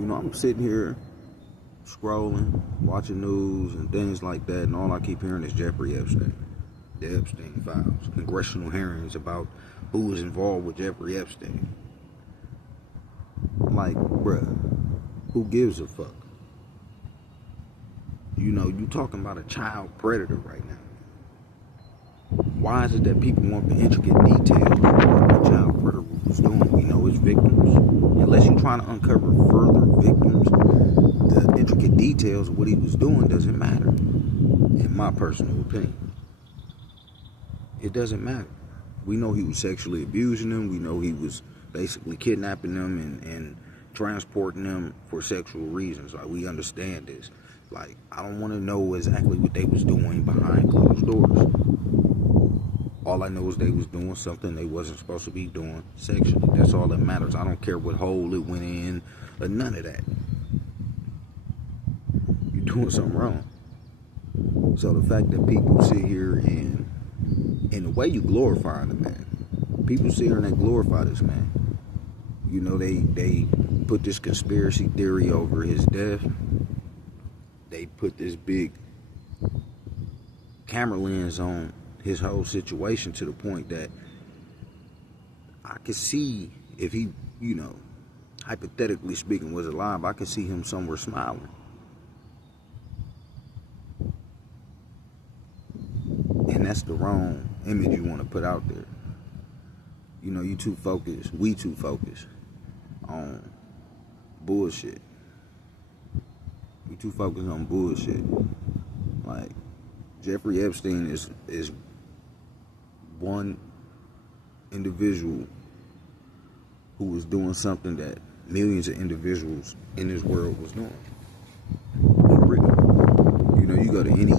I'm sitting here scrolling, watching news and things like that, and all I keep hearing is Jeffrey Epstein, the Epstein files, congressional hearings about who was involved with Jeffrey Epstein. Like, bruh, who gives a fuck? You talking about a child predator right now. Why is it that people want the intricate details of what the child predator was doing? We know his victims. Unless you're trying to uncover further victims, the intricate details of what he was doing doesn't matter. In my personal opinion, it doesn't matter. We know he was sexually abusing them. We know he was basically kidnapping them and transporting them for sexual reasons. Like, we understand this. Like, I don't want to know exactly what they was doing behind closed doors. All I know is they was doing something they wasn't supposed to be doing sexually. That's all that matters. I don't care what hole it went in or none of that. You're doing something wrong. So the fact that people sit here and, in the way you glorifying the man, people sit here and they glorify this man. They put this conspiracy theory over his death. They put this big camera lens on his whole situation to the point that I could see if he, hypothetically speaking, was alive, I could see him somewhere smiling. And that's the wrong image you want to put out there. We too focused on bullshit. We too focused on bullshit. Like, Jeffrey Epstein is one individual who was doing something that millions of individuals in this world was doing. For real. You go to any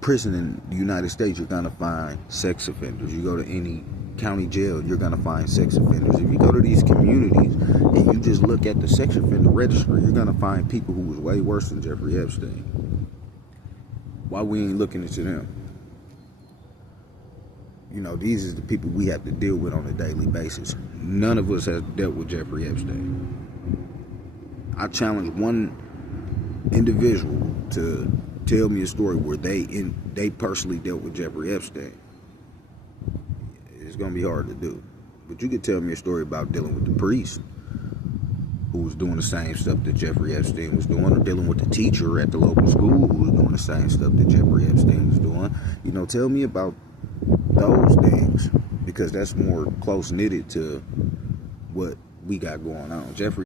prison in the United States, you're gonna find sex offenders. You go to any county jail, you're gonna find sex offenders. If you go to these communities and you just look at the sex offender registry, you're gonna find people who was way worse than Jeffrey Epstein. Why we ain't looking into them? These are the people we have to deal with on a daily basis. None of us has dealt with Jeffrey Epstein. I challenge one individual to tell me a story where they personally dealt with Jeffrey Epstein. It's gonna be hard to do, but you could tell me a story about dealing with the priest who was doing the same stuff that Jeffrey Epstein was doing, or dealing with the teacher at the local school who was doing the same stuff that Jeffrey Epstein was doing. Tell me about those things, because that's more close knitted to what we got going on. Jeffrey